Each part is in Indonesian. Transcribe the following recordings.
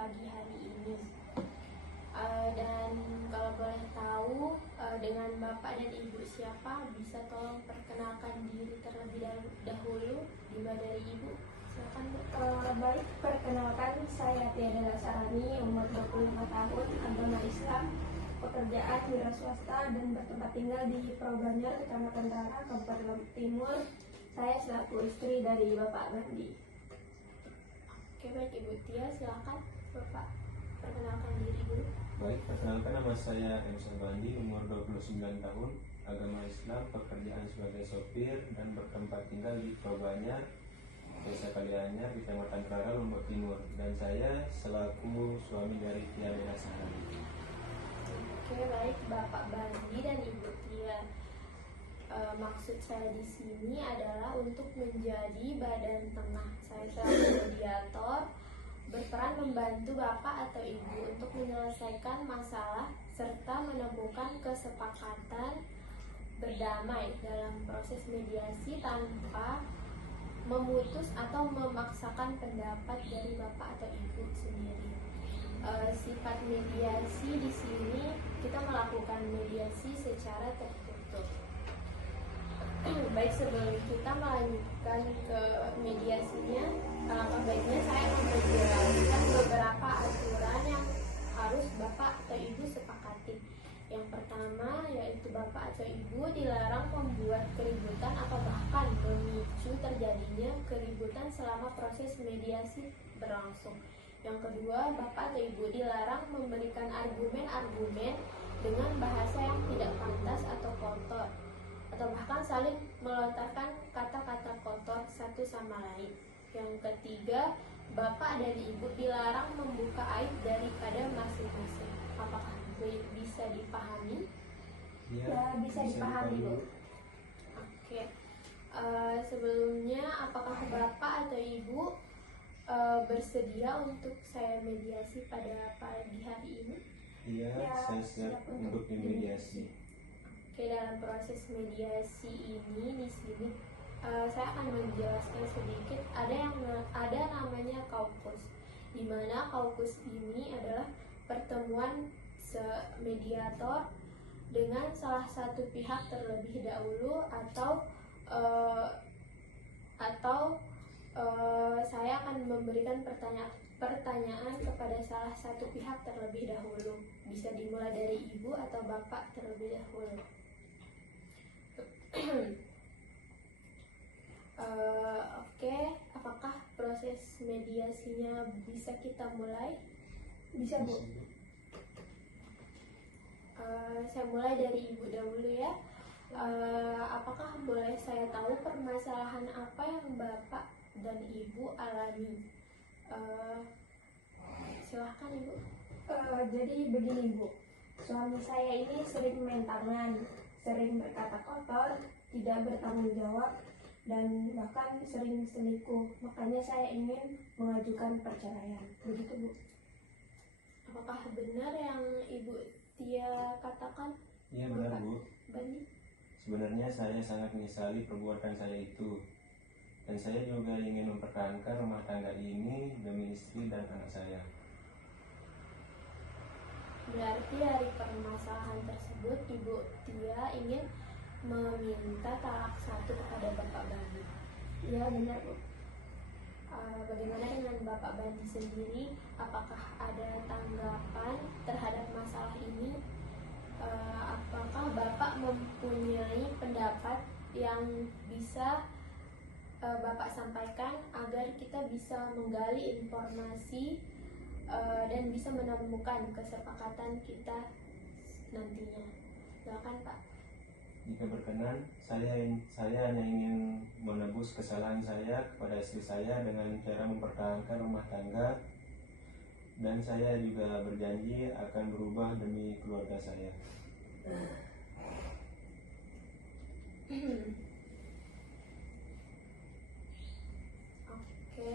pagi hari ini. Dan kalau boleh tahu, dengan Bapak dan Ibu siapa, bisa tolong perkenalkan diri terlebih dahulu. Dimulai dari Ibu, silakan Bu. Baik, perkenalkan saya Tiada Lasarani, umur 25 tahun, agama Islam, pekerjaan wira swasta dan bertempat tinggal di Probanjar, Kecamatan Rara, Kabupaten Lombok Timur. Saya selaku istri dari Bapak Bandi. Oke, baik Ibu Tia, silakan Bapak perkenalkan diri dulu. Baik, perkenalkan nama saya Emsa Bandi, umur 29 tahun, agama Islam, pekerjaan sebagai sopir dan bertempat tinggal di Probanjar, Desa Kalianyar, Kecamatan Rara, Lombok Timur. Dan saya selaku suami dari Tiada Lasarani. Oke, baik Bapak Bandi dan Ibu Tia. Maksud saya di sini adalah untuk menjadi badan tengah. Saya selaku mediator berperan membantu Bapak atau Ibu untuk menyelesaikan masalah serta menemukan kesepakatan berdamai dalam proses mediasi tanpa memutus atau memaksakan pendapat dari Bapak atau Ibu sendiri. Sifat mediasi di sini, kita melakukan mediasi secara tertutup. Baik, sebelum kita melanjutkan ke mediasinya, alangkah baiknya saya akan menjelaskan beberapa aturan yang harus Bapak atau Ibu sepakati. Yang pertama yaitu Bapak atau Ibu dilarang membuat keributan atau bahkan memicu terjadinya keributan selama proses mediasi berlangsung. Yang kedua, Bapak atau Ibu dilarang memberikan argumen-argumen dengan bahasa yang tidak pantas atau kotor, atau bahkan saling melontarkan kata-kata kotor satu sama lain. Yang ketiga, Bapak dan Ibu dilarang membuka aib daripada masing-masing. Apakah bisa dipahami? Ya, bisa dipahami, Bu. Oke. Sebelumnya, apakah Bapak atau Ibu bersedia untuk saya mediasi pada pagi hari ini? Iya, Ya, saya siap untuk dimediasi. Oke, dalam proses mediasi ini di sini saya akan menjelaskan sedikit. Ada namanya kaukus, di mana kaukus ini adalah pertemuan mediator dengan salah satu pihak terlebih dahulu atau saya akan memberikan pertanyaan kepada salah satu pihak terlebih dahulu. Bisa dimulai dari Ibu atau Bapak terlebih dahulu. Oke, apakah proses mediasinya bisa kita mulai? Bisa, Bu. Saya mulai dari Ibu dahulu ya. Apakah boleh saya tahu permasalahan apa yang Bapak dan Ibu alami? Silahkan Ibu. Jadi begini, Bu. Suami saya ini sering main tangan, sering berkata kotor, tidak bertanggung jawab, dan bahkan sering selingkuh. Makanya saya ingin mengajukan perceraian. Begitu, Bu. Apakah benar yang Ibu Tia katakan? Iya benar, Bu. Bandi? Sebenarnya saya sangat menyesali perbuatan saya itu. Dan saya juga ingin mempertahankan rumah tangga ini demi istri dan anak saya. Berarti dari permasalahan tersebut Ibu Tia ingin meminta talak satu kepada Bapak Bandi. Ya, benar, Bu. Bagaimana dengan Bapak Bandi sendiri? Apakah ada tanggapan terhadap masalah ini? Apakah Bapak mempunyai pendapat yang bisa Bapak sampaikan agar kita bisa menggali informasi dan bisa menemukan kesepakatan kita nantinya? Silakan Pak. Jika berkenan, saya hanya ingin menebus kesalahan saya kepada istri saya dengan cara mempertahankan rumah tangga, dan saya juga berjanji akan berubah demi keluarga saya. Oke,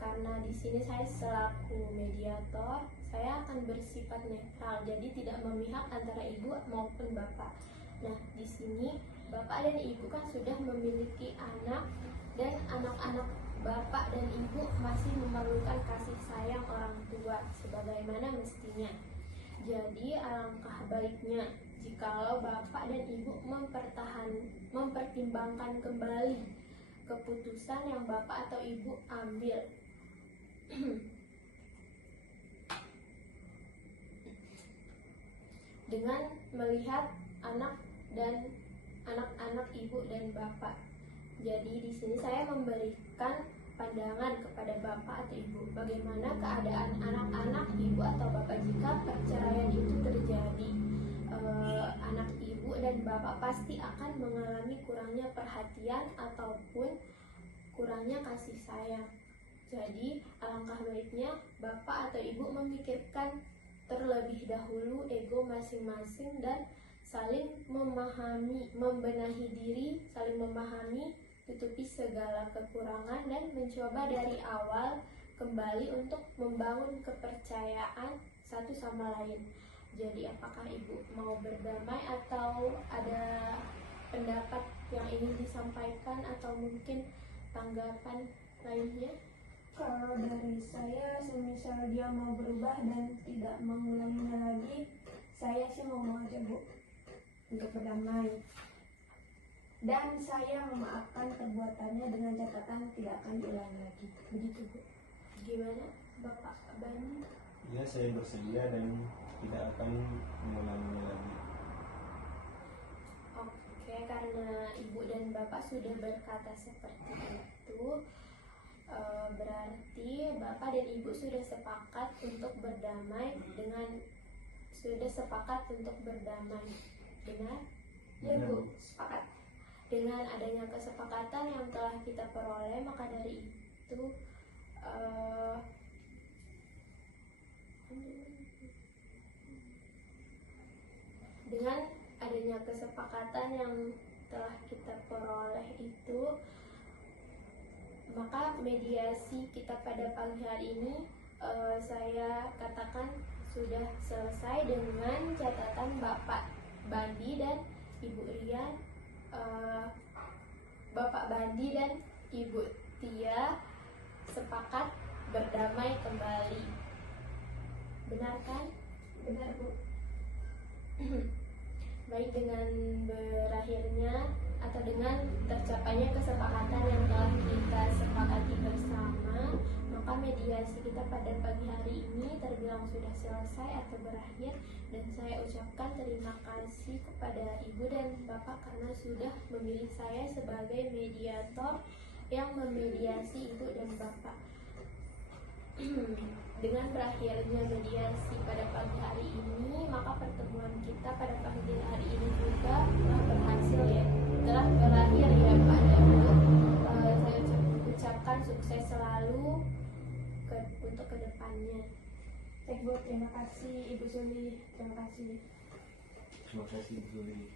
karena di sini saya selaku mediator, saya akan bersifat netral, jadi tidak memihak antara Ibu maupun Bapak. Nah, di sini Bapak dan Ibu kan sudah memiliki anak, dan anak-anak bapak dan ibu masih memerlukan kasih sayang orang tua sebagaimana mestinya. Jadi alangkah baiknya jikalau bapak dan ibu mempertimbangkan kembali keputusan yang bapak atau ibu ambil. Dengan melihat anak-anak ibu dan bapak. Jadi di sini saya memberikan pandangan kepada bapak atau ibu bagaimana keadaan anak-anak ibu atau bapak jika perceraian itu terjadi. Anak ibu dan bapak pasti akan mengalami kurangnya perhatian ataupun kurangnya kasih sayang. Jadi alangkah baiknya bapak atau ibu memikirkan terlebih dahulu ego masing-masing dan saling memahami, membenahi diri, saling memahami, tutupi segala kekurangan dan mencoba dari awal kembali untuk membangun kepercayaan satu sama lain. Jadi apakah ibu mau berdamai atau ada pendapat yang ingin disampaikan atau mungkin tanggapan lainnya? Kalau dari saya, semisal dia mau berubah dan tidak mengulanginya lagi, saya sih mau aja Bu untuk berdamai. Dan saya memaafkan perbuatannya dengan catatan tidak akan diulangi lagi. Begitu Bu. Gimana Bapak Bani? Ya, saya bersedia dan tidak akan mengulanginya lagi. Oke, karena ibu dan bapak sudah berkata seperti itu, berarti bapak dan ibu sudah sepakat untuk berdamai benar? Ya Bu, sepakat. Dengan adanya kesepakatan yang telah kita peroleh, maka dari itu dengan adanya kesepakatan yang telah kita peroleh itu, maka mediasi kita pada pagi hari ini saya katakan sudah selesai dengan catatan Bapak Bandi dan Ibu Rian. Bapak Bandi dan Ibu Tia sepakat berdamai kembali. Benar kan? Benar Bu. Baik, dengan berakhirnya atau dengan tercapainya kesepakatan yang telah kita sepakati bersama, maka mediasi kita pada pagi hari ini terbilang sudah selesai atau berakhir, dan saya ucapkan terima kasih kepada Ibu dan Bapak karena sudah memilih saya sebagai mediator yang memediasi Ibu dan Bapak. Dengan berakhirnya mediasi pada pagi hari ini, maka pertemuan kita pada pagi hari ini juga telah berhasil ya, telah berakhir ya Pak dan Ibu. Saya ucapkan sukses selalu untuk kedepannya. Baik Bu, terima kasih Ibu Suli, terima kasih. Terima kasih, Bu Zuli.